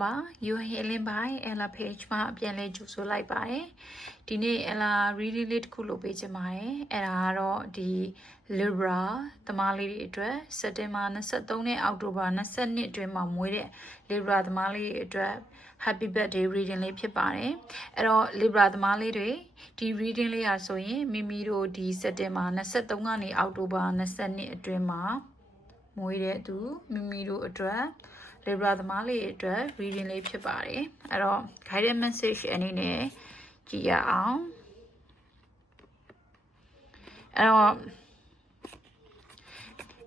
ba you healing by ella page ma ပြန်လဲကြိုဆိုလိုက်ပါတယ်ဒီနေ့ ella reading လေးတစ်ခုလုပ်ပေးချင်ပါတယ်အဲ့ဒါကတော့ဒီ Libra သမားလေးတွေအတွက်စက်တင်ဘာ23နဲ့အောက်တိုဘာ22အတွင်းမှာမွေးတဲ့ Libra သမားလေးတွေအတွက် Happy birthday reading လေးဖြစ်ပါတယ်အဲ့တော့ Libra သမားလေးတွေဒီ reading လေးဟာဆိုရင်မိမိတို့ဒီစက်တင်ဘာ23ကနေအောက်တိုဘာ22အတွင်းမှာမွေးတဲ့သူမိမိတို့အတွက် Libra သမားလေးအတွက် reading လေးဖြစ်ပါတယ်အဲ့တော့ guided message အနေနဲ့ကြည့်ရအောင်အဲ့တော့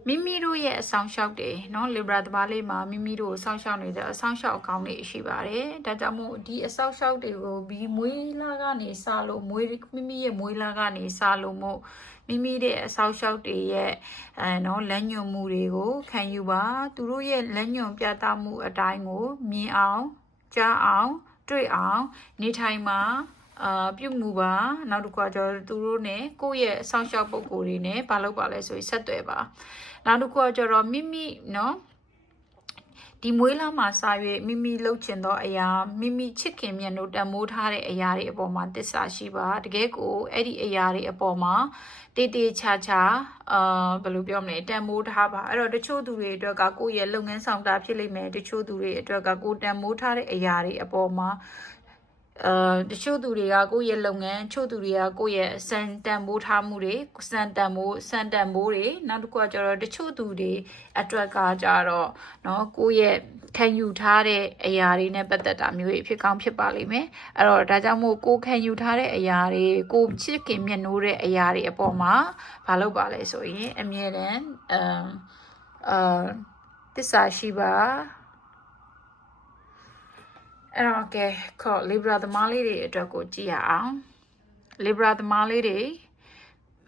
မိမိတို့ရဲ့အဆောင်ရှောက်တွေเนาะ Libra သမားလေးမှာမိမိတို့အဆောင်ရှောက်နေတဲ့အဆောင်ရှောက်အကောင်းတွေရှိပါတယ်ဒါကြောင့်မို့ဒီအဆောင်ရှောက်တွေကိုဒီမွေးလာကနေစလို့မိမိရဲ့မွေးလာကနေစလို့မို့မိမိတဲ့အဆောင်ရှောက်တွေရဲ့เนาะလက်ညွန်မှုတွေကိုခံယူပါသူတို့ရဲ့လက်ညွန်ပြသမှုအတိုင်းကိုမြင်အောင်ကြားအောင်တွေ့အောင်နေထိုင်မှာပြုမှုပါနောက်တစ်ခါကျတော့သူတို့ ਨੇ ကိုယ့်ရဲ့ဆောင်းရှောက်ပုံကိုယ်တွေ ਨੇ ဘာလုပ်ပါလဲဆိုရင်ဆက်သွယ်ပါနောက်တစ်ခါကျတော့မိမိเนาะဒီမွေးလာမှာစာ၍မိမိလှုပ်ချင်သောအရာမိမိချစ်ခင်မြတ်တို့တန်မိုးထားတဲ့အရာတွေအပေါ်မှာတစ္ဆာရှိပါတကယ်ကိုအဲ့ဒီအရာတွေအပေါ်မှာတေးတေးချာချာဘယ်လိုပြောမလဲတန်မိုးထားပါအဲ့တော့တချို့သူတွေအတွက်ကကိုယ့်ရဲ့လုပ်ငန်းဆောင်တာဖြစ်လိမ့်မယ်တချို့သူတွေအတွက်ကကိုယ်တန်မိုးထားတဲ့အရာတွေအပေါ်မှာတချို့သူတွေကကိုယ့်ရဲ့လုပ်ငန်းချို့သူတွေကကိုယ့်ရဲ့စံတန်မိုးထားမှုတွေစံတန်မိုးတွေနောက်တစ်ခုကကျတော့တချို့သူတွေအတွက်ကကြတော့เนาะကိုယ့်ရဲ့ခံယူထားတဲ့အရာတွေနဲ့ပတ်သက်တာမျိုးတွေဖြစ်ကောင်းဖြစ်ပါလိမ့်မယ်အဲ့တော့ဒါကြောင့်မို့ကိုခံယူထားတဲ့အရာတွေကိုချစ်ခင်မြတ်နိုးတဲ့အရာတွေအပေါ်မှာမလုပ်ပါလဲဆိုရင်အမြဲတမ်းသစ္စာရှိပါအဲ့တော့ကဲခေါ် Libra သမားလေးတွေအတွက်ကိုကြည့်ရအောင် Libra သမားလေးတွေ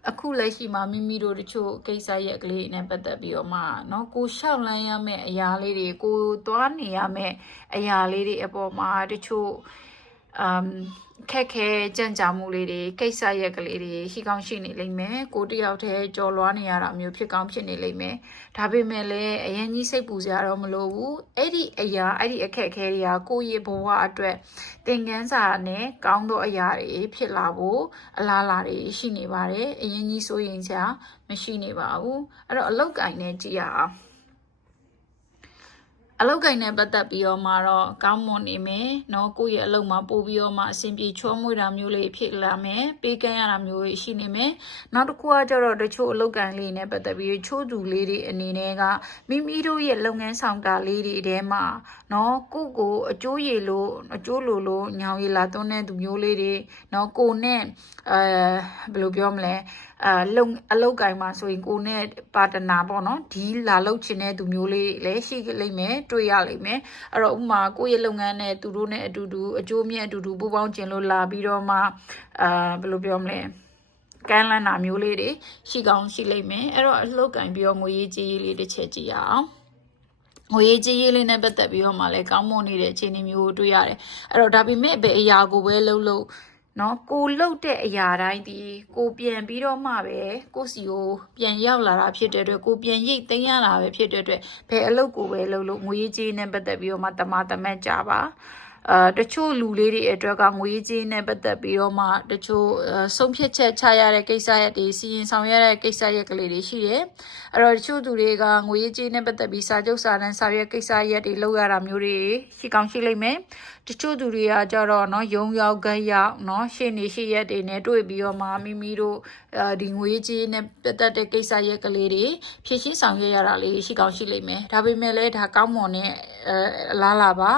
အခုလက်ရှိမှာမိမိတို့တချို့ကိစ္စရဲ့ကလေးနဲ့ပတ်သက်ပြီးတော့မှเนาะကိုရှောက်လန်းရမယ့်အရာလေးတွေကိုသွားနေရမယ့်အရာလေးတွေအပေါ်မှာတချို့ခက်ခဲကြံ့ကြာမှုလေးတွေကိစ္စရက်ကလေးတွေရှိကောင်းရှိနေလိမ့်မယ်ကိုတယောက်တည်းကြော်လွားနေရတာမျိုးဖြစ်ကောင်းဖြစ်နေလိမ့်မယ်ဒါပေမဲ့လည်းအရင်ကြီးစိတ်ပူစရာတော့မလိုဘူးအဲ့ဒီအခက်အခဲတွေကကိုယ့်ရဲ့ဘဝအတွက်သင်ခန်းစာနဲ့ကောင်းသောအရာတွေဖြစ်လာဖို့အလားအလာတွေရှိနေပါတယ်အရင်ကြီးစိုးရင်စရာမရှိနေပါဘူးအဲ့တော့အလောက်ကင်နဲ့ကြည့်ရအောင်အလောက်ကိုင်းနဲ့ပတ်သက်ပြီးတော့မှတော့ကောင်းမွန်နေမယ်เนาะကိုယ့်ရဲ့အလုပ်မှာပို့ပြီးတော့မှအဆင်ပြေချောမွေ့တာမျိုးလေးဖြစ်လာမယ်ပေးကမ်းရတာမျိုးရှိနေမယ်နောက်တစ်ခုကကျတော့တချို့အလောက်ကိုင်းလေးနဲ့ပတ်သက်ပြီးချိုးသူလေးတွေအနေနဲ့ကမိမိတို့ရဲ့လုပ်ငန်းဆောင်တာလေးတွေထဲမှာเนาะကိုအကျိုးရည်လို့အကျိုးလို့ညောင်ရည်လာသွန်းတဲ့သူမျိုးလေးတွေเนาะကိုနဲ့ဘယ်လိုပြောမလဲအလောက်ကိုင်းမှာဆိုရင်ကိုနဲ့ပါတနာပေါ့နော်ဒီလာလောက်ချင်တဲ့သူမျိုးလေးလည်းရှိလိမ့်မယ်တွေ့ရလိမ့်မယ်အဲ့တော့ဥမာကိုယ့်ရဲ့လုပ်ငန်းနဲ့သူတို့နဲ့အတူတူအကျိုးမြတ်အတူတူပူးပေါင်းကျင်လို့လာပြီးတော့မှဘယ်လိုပြောမလဲကမ်းလန်းတာမျိုးလေးတွေရှိကောင်းရှိလိမ့်မယ်အဲ့တော့အလောက်ကိုင်းပြီးတော့ငွေရေးကြေးရေးလေးတစ်ချက်ကြည့်ရအောင်ငွေရေးကြေးရေးလေးနဲ့ပတ်သက်ပြီးတော့မှလည်းကောင်းမွန်နေတဲ့အခြေအနေမျိုးကိုတွေ့ရတယ်အဲ့တော့ဒါပေမဲ့ဘယ်အရာကိုပဲလှုပ်เนาะကိုလှုပ်တဲ့အရာတိုင်းဒီကိုပြန်ပြီးတော့မှပဲကိုစီကိုပြန်ရောက်လာတာဖြစ်တဲ့အတွက်ကိုပြန်ရိတ်သိမ်းရတာပဲဖြစ်တဲ့အတွက်ဘယ်အလုပ်ကိုပဲလှုပ်လို့ငွေကြေးနဲ့ပတ်သက်ပြီးတော့မှတမတ်ကြပါတချို့လူလေးတွေအတွက်ကငွေကြေးနဲ့ပတ်သက်ပြီးတော့မှတချို့ဆုံးဖြတ်ချက်ချရတဲ့ကိစ္စရပ်တွေစီရင်ဆောင်ရတဲ့ကိစ္စရပ်ကလေးတွေရှိတယ်အဲ့တော့တချို့သူတွေကငွေကြေးနဲ့ပတ်သက်ပြီးစာချုပ်စာတမ်းစာရွက်ကိစ္စရပ်တွေလုပ်ရတာမျိုးတွေရှိကောင်းရှိလိမ့်မယ်တချို့သူတွေကကြတော့เนาะယုံရောက်ခက်ရောက်เนาะရှေ့နေရှေ့ရက်တွေနဲ့တွေ့ပြီးတော့မှမိမိတို့ဒီငွေကြေးနဲ့ပတ်သက်တဲ့ကိစ္စရက်ကလေးတွေဖြည့်ရှင်းဆောင်ရွက်ရတာလေးရှိကောင်းရှိလိမ့်မယ်ဒါပေမဲ့လည်းဒါကောင်းမွန်တဲ့အလားလာပါ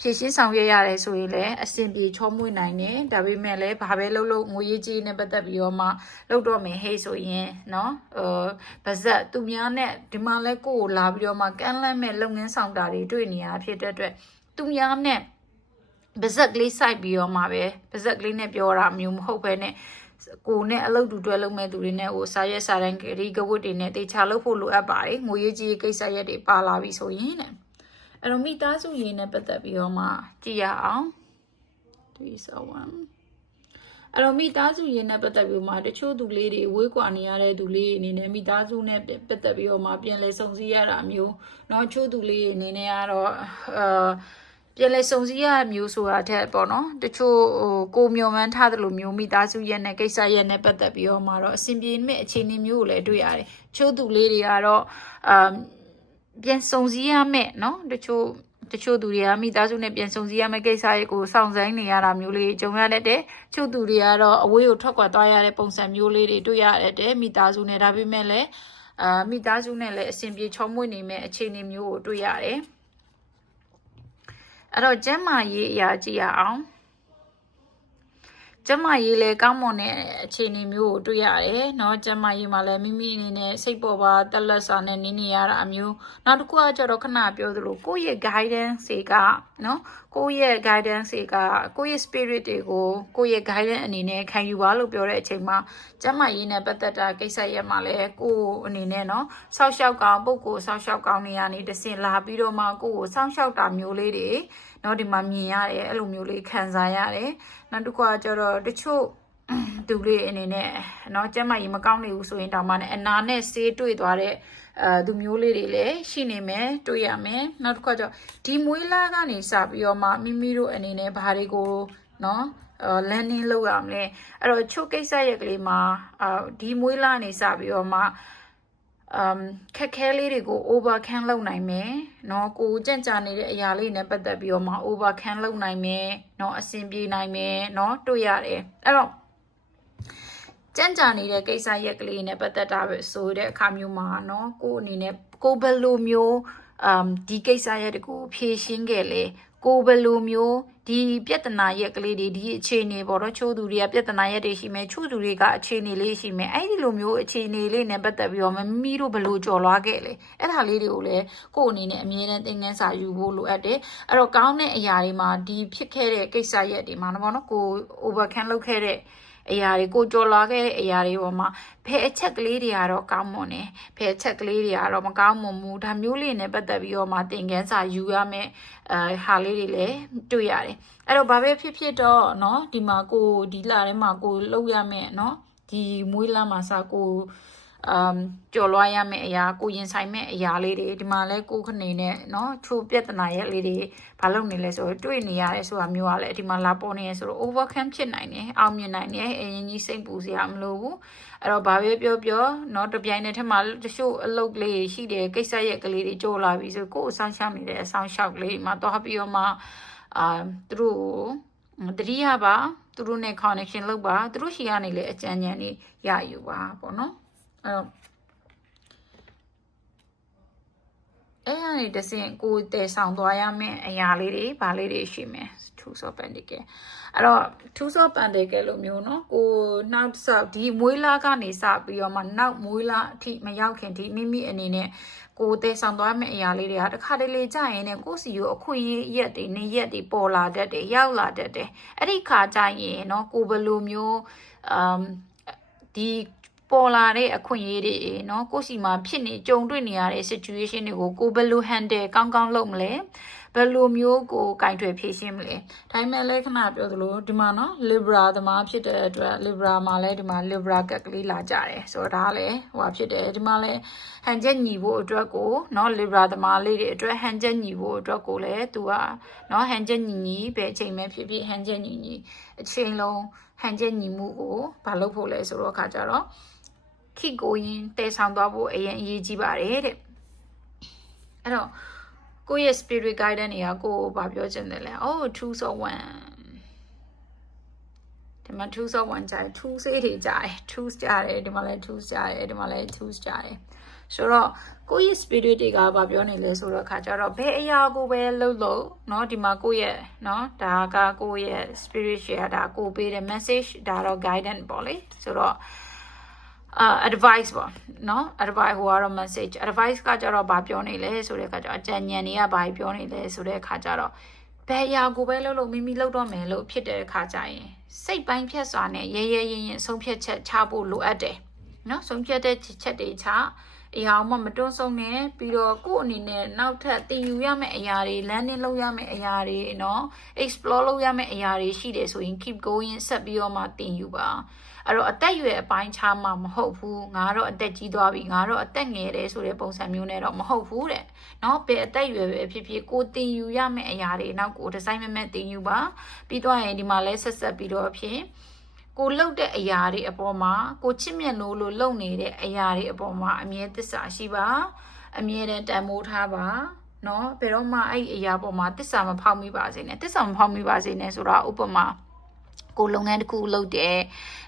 ဖြည့်ရှင်းဆောင်ရွက်ရတယ်ဆိုရင်လည်းအဆင်ပြေချောမွေ့နိုင်တယ်ဒါပေမဲ့လည်းဘာပဲလုပ်ငွေကြေးနဲ့ပတ်သက်ပြီးတော့မှလုပ်တော့မယ်ဟဲ့ဆိုရင်เนาะပါဇက်သူများနဲ့ဒီမှာလဲကိုယ်ကိုလာပြီးတော့မှကမ်းလှမ်းမဲ့လုပ်ငန်းဆောင်တာတွေတွေ့နေရဖြစ်တဲ့အတွက်သူများနဲ့ပါဇက်ကလေးစိုက်ပြီးတော့မှပဲပါဇက်ကလေးနဲ့ပြောတာမျိုးမဟုတ်ပဲနဲ့ကိုနဲ့အလုပ်တူတွဲလုပ်မဲ့သူတွေနဲ့ဟိုစာရက်စာတမ်းဂရီကဝတ်တွေနဲ့တေချာလုပ်ဖို့လိုအပ်ပါတယ်ငွေရေးကြီးကိစ္စရက်တွေပါလာပြီဆိုရင်တဲ့အဲ့တော့မိသားစုရင်းနဲ့ပတ်သက်ပြီးတော့မှကြည့်ရအောင်371အဲ့တော့မိသားစုရင်းနဲ့ပတ်သက်ပြီးမှတချို့သူလေးတွေဝေးကွာနေရတဲ့သူလေးအနေနဲ့မိသားစုနဲ့ပတ်သက်ပြီးတော့မှပြန်လဲစုံစည်းရတာမျိုးเนาะချို့သူလေးအနေနဲ့ကတော့ ပြန်လဲစုံစည်းရမျိုးဆိုတာတဲ့ပေါ့နော်တချို့ကိုမျော်မှန်းထားသလိုမျိုးမိသားစုရဲ့နဲ့ကိစ္စရဲ့နဲ့ပတ်သက်ပြီးတော့မှတော့အစဉ်ပြေမဲ့အခြေအနေမျိုးကိုလည်းတွေ့ရတယ်ချို့သူလေးတွေကတော့ပြန်စုံစည်းရမဲ့နော်တချို့သူတွေကမိသားစုနဲ့ပြန်စုံစည်းရမယ့်ကိစ္စတွေကိုစောင့်ဆိုင်နေရတာမျိုးလေးကြုံရတတ်တယ်။ချို့သူတွေကတော့အဝေးကိုထွက်ခွာသွားရတဲ့ပုံစံမျိုးလေးတွေတွေ့ရတတ်တယ်မိသားစုနဲ့ဒါပေမဲ့လည်းမိသားစုနဲ့လည်းအဆင်ပြေချောမွေ့နေမယ့်အခြေအနေမျိုးကိုတွေ့ရတယ်။အဲ့တော့ကျမ်းမာရေးအရာကြည့်ရအောင်ကျမရေးလဲကောင်းမွန်တဲ့အခြေအနေမျိုးကိုတွေ့ရတယ်เนาะကျမရေးမှာလဲမိမိအနေနဲ့စိတ်ပေါ်ပါတက်လက်စာနဲ့နေရတာအမျိုးနောက်တစ်ခုကကျတော့ခဏပြောသလိုကိုယ့်ရဲ့ guidance တွေကเนาะကိုယ့်ရဲ့ guidance တွေကကိုယ့်ရဲ့ spirit တွေကိုကိုယ့်ရဲ့ guidance အနေနဲ့ခံယူပါလို့ပြောတဲ့အချိန်မှာကျမရေးနဲ့ပတ်သက်တာကိစ္စရက်မှာလဲကိုယ်အနေနဲ့เนาะဆောက်ရှောက်ကောင်ပုဂ္ဂိုလ်ဆောက်ရှောက်ကောင်နေရနေတစင်လာပြီးတော့မှကိုယ့်ကိုဆောက်ရှောက်တာမျိုးလေးတွေเนาะဒီမှာမြင်ရတယ်အဲ့လိုမျိုးလေးခံစားရတယ်နောက်တစ်ခုကကျတော့တချို့သူလေးအနေနဲ့เนาะကျမကြီးမကောင်းနေဘူးဆိုရင်တောင်မှလည်းအနာနဲ့ဆေးတွေ့သွားတဲ့သူမျိုးလေးတွေလည်းရှိနေမယ်တွေ့ရမယ်နောက်တစ်ခါကျဒီမွေးလာကနေစပြီးတော့မှမိမိတို့အနေနဲ့ဘာတွေကိုเนาะlanding လုပ်ရမလဲအဲ့တော့ချုပ်ကိစ္စရက်ကလေးမှာဒီမွေးလာနေစပြီးတော့မှခက်ခဲလေးတွေကို overcome လုပ်နိုင်မယ်เนาะကိုကြံ့ကြာနေတဲ့အရာလေးနဲ့ပတ်သက်ပြီးတော့မှ overcome လုပ်နိုင်မယ်เนาะအဆင်ပြေနိုင်မယ်เนาะတွေ့ရတယ်အဲ့တော့ကြံ့ကြာနေတဲ့ကိစ္စရက်ကလေးနဲ့ပတ်သက်တာပဲဆိုတဲ့အခါမျိုးမှာเนาะကိုအနေနဲ့ကိုဘယ်လိုမျိုးဒီကိစ္စရက်တကူဖြည့်ရှင်းခဲ့လေကိုဘယ်လိုမျိုးဒီပြဿနာရက်ကလေးတွေဒီအခြေအနေပေါ့တော့ချို့သူတွေကပြဿနာရက်တွေရှိမယ်ချို့သူတွေကအခြေအနေလေးရှိမယ်အဲ့ဒီလိုမျိုးအခြေအနေလေးနဲ့ပတ်သက်ပြီးတော့မမီတို့ဘယ်လိုကြော်လွားခဲ့လဲအဲ့ဒါလေးတွေကိုလည်းကိုယ့်အနေနဲ့အမြဲတမ်းသင်ခန်းစာယူဖို့လိုအပ်တယ်အဲ့တော့ကောင်းတဲ့အရာတွေမှာဒီဖြစ်ခဲ့တဲ့ကိစ္စရက်တွေမှာပေါ့နော်ကို overcome လုပ်ခဲ့တဲ့အရာတွေကိုကြော်လွားခဲ့တဲ့အရာတွေပေါ်မှာဖယ်အချက်ကလေးတွေကတော့ကောင်းမွန်တယ်ဖယ်အချက်ကလေးတွေကတော့မကောင်းမွန်ဘူးဒါမျိုးလေးနဲ့ပတ်သက်ပြီးတော့မှသင်ခန်းစာယူရမယ်ဟာလေးတွေလည်းတွေ့ရတယ်အဲ့တော့ဘာပဲဖြစ်ဖြစ်တော့เนาะဒီမှာကိုဒီလထဲမှာကိုလောက်ရမယ်เนาะဒီမွေးလမ်းမှာစကိုကြော်လွှားရမယ့်အရာကိုရင်ဆိုင်မဲ့အရာလေးတွေဒီမှာလဲကိုခနေနဲ့เนาะချိုးပြဿနာရဲ့လေးတွေဘာလုပ်နေလဲဆိုတော့တွေ့နေရတယ်ဆိုတာမျိုးကလည်းဒီမှာလာပေါ်နေရဆိုတော့ overcome ဖြစ်နိုင်တယ်အောင်မြင်နိုင်တယ်အရင်ကြီးစိတ်ပူစရာမလိုဘူးအဲ့တော့ဘာပဲပြောเนาะတပြိုင်တည်းထက်မှာတချို့အလုပ်လေးရှိတယ်ကိစ္စရက်ကလေးတွေကြော်လာပြီဆိုကိုယ်အဆောင်ရှောက်နေတဲ့အဆောင်ရှောက်လေးမှာတော့ပြီးတော့မှသူတို့တတိယပါသူတို့နဲ့ connection လုပ်ပါသူတို့ရှိရနေလေအကြံဉာဏ်တွေရယူပါပေါ့နော်အဲ့ကနေတစင်ကိုတည်ဆောင်သွားရမယ့်အရာလေးတွေဗာလေးတွေရှိမယ်ထူးစောပန်တကယ်အဲ့တော့ထူးစောပန်တကယ်လို့မျိုးနော်ကိုနောက်ဆောက်ဒီမွေးလာကနေစပြီးတော့မှနောက်မွေးလာအထိမရောက်ခင်ထိမိမိအနေနဲ့ကိုတည်ဆောင်သွားမယ့်အရာလေးတွေကတစ်ခါတလေကြာရင်လည်းကိုစီကိုအခွင့်အရေးရက်တွေနေရက်တွေပေါ်လာတတ်တယ်ရောက်လာတတ်တယ်အဲ့ဒီခါကြာရင်နော်ကိုဘယ်လိုမျိုးဒီပေါ်လာတဲ့အခွင့်အရေးတွေเนาะကိုစီမှာဖြစ်နေကြုံတွေ့နေရတဲ့ situation တွေကိုကိုဘယ်လို handle ကောင်းကောင်းလုပ်မလဲဘယ်လိုမျိုးကိုကင်တွယ်ဖြေရှင်းမလဲဒါပေမဲ့လည်းခဏပြောသလိုဒီမှာเนาะ Libra သမားဖြစ်တဲ့အတွက် Libra မှာလည်းဒီမှာ Libra ကက်ကလေးလာကြတယ်ဆိုတော့ဒါလည်းဟိုဖြစ်တယ်ဒီမှာလည်းဟန်ချက်ညီဖို့အတွက်ကိုเนาะ Libra သမားလေးတွေအတွက်ဟန်ချက်ညီဖို့အတွက်ကိုလည်းသူကเนาะဟန်ချက်ညီပဲအချိန်ပဲဖြစ်ဖြစ်ဟန်ချက်ညီအချိန်လုံးဟန်ချက်ညီမှုကိုမလုပ်ဖို့လဲဆိုတော့ခါကြတော့ခိကိုရင်တည်ဆောင်သွားဖို့အရင်အရေးကြီးပါတယ်တဲ့အဲ့တော့ကိုယ့်ရဲ့ spirit guidance တွေကကိုယ်ဘာပြောချင်တယ်လဲ2 so 1ဒီမှာ2 so 1ကြာတယ်2စေးတွေကြာတယ်2ကြာတယ်ဒီမှာလည်း2ကြာတယ်ဒီမှာလည်း2ကြာတယ်ဆိုတော့ကိုယ့်ရဲ့ spirit တွေကဘာပြောနေလဲဆိုတော့ခါကြတော့ဘယ်အရာကိုပဲလုပ်လို့เนาะဒီမှာကိုယ့်ရဲ့เนาะဒါကကိုယ့်ရဲ့ spirit share ဒါကိုပေးတဲ့ message ဒါတော့ guidance ပေါ့လေဆိုတော့advice ပေါ့เนาะ advice ဟိုကတော့ message advice ကကြတော့ဘာပြောနေလဲဆိုတဲ့အခါကျတော့အကြံဉာဏ်တွေကဘာပြောနေလဲဆိုတဲ့အခါကျတော့ဘယ်အရာကိုပဲလုပ်လို့မိမိလုပ်တော့မယ်လို့ဖြစ်တဲ့အခါကျရင်စိတ်ပိုင်းဖြတ်စွာနဲ့ရဲရဲရင်ရင်ဆုံးဖြတ်ချက်ချဖို့လိုအပ်တယ်เนาะဆုံးဖြတ်တဲ့ချက်တွေချအရာမှမတွန်းဆုံးနဲ့ပြီးတော့ကိုယ့်အနေနဲ့နောက်ထပ်သင်ယူရမယ့်အရာတွေ landing လုပ်ရမယ့်အရာတွေเนาะ explore လုပ်ရမယ့်အရာတွေရှိတယ်ဆိုရင် keep going ဆက်ပြီးတော့မှသင်ယူပါ အဲ့တော့အသက်အရွယ်အပိုင်းခြားမှာမဟုတ်ဘူးငါတော့အသက်ကြီးသွားပြီငါတော့အသက်ငယ်တယ်ဆိုတဲ့ပုံစံမျိုးနဲ့တော့မဟုတ်ဘူးတဲ့နော်ဘယ်အသက်အရွယ်ပဲဖြစ်ဖြစ်ကိုတင်ယူရမယ့်အရာတွေနောက်ကိုဒီဇိုင်းမဲ့တင်ယူပါပြီးတော့ရင်ဒီမှာလဲဆက်ပြီးတော့ဖြစ်ကိုလှုပ်တဲ့အရာတွေအပေါ်မှာကိုချစ်မြတ်လို့လှုပ်နေတဲ့အရာတွေအပေါ်မှာအမြဲသစ္စာရှိပါအမြဲတမ်းတန်ဖိုးထားပါနော်ဘယ်တော့မှအဲ့အရာပေါ်မှာသစ္စာမဖောက်မိပါစေနဲ့သစ္စာမဖောက်မိပါစေနဲ့ဆိုတာဥပမာကိုလုပ်ငန်းတစ်ခုလုပ်တယ်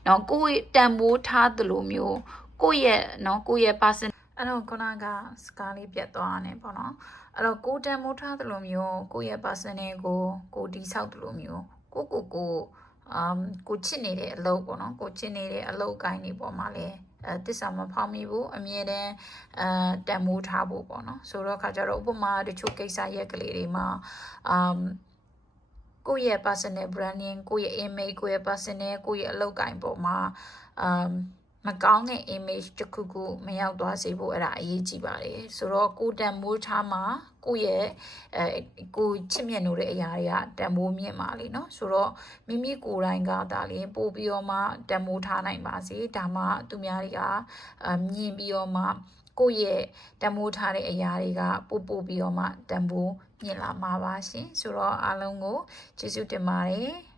နော်ကိုတန်ဖိုးထားသလိုမျိုးကိုရဲ့နော်ကိုရဲ့ person အဲ့တော့ခုနကစကားလေးပြတ်သွားတယ်ပေါ့နော်အဲ့တော့ကိုတန်ဖိုးထားသလိုမျိုးကိုရဲ့ person ကိုတိဆောက်သလိုမျိုးကိုချစ်နေတဲ့အလုပ်ပေါ့နော်ကိုချစ်နေတဲ့အလုပ်ကိုင်းတွေပေါ်မှာလဲသစ္စာမဖောက်မိဘူးအမြဲတမ်းတန်မိုးထားဖို့ပေါ့နော်ဆိုတော့ခါကျတော့ဥပမာတချို့ကိစ္စရက်ကလေးတွေမှာကိုယ့်ရဲ့ personal branding ကိုယ့်ရဲ့ image ကိုယ့်ရဲ့ personal ကိုယ့်ရဲ့အလုပ်ကိုင်းပေါ်မှာမကောင်းတဲ့ image တစ်ခုခုမရောက်သွားစေဖို့အဲ့ဒါအရေးကြီးပါတယ်ဆိုတော့ကိုတန်မိုးထားမှာကိုယ့်ရဲ့ကိုချစ်မြတ်နိုးတဲ့အရာတွေကတန်မိုးမြင့်ပါလေเนาะဆိုတော့မိမိကိုယ်တိုင်ကဒါလေးပို့ပြီးတော့မှတန်မိုးထားနိုင်ပါစေဒါမှသူများတွေကမြင်ပြီးတော့မှကိုယ့်ရဲ့တန်မိုးထားတဲ့အရာတွေကပို့ပြီးတော့မှတန်ဖိုးမြင့်လာမှာပါရှင်ဆိုတော့အားလုံးကိုကျေးဇူးတင်ပါတယ်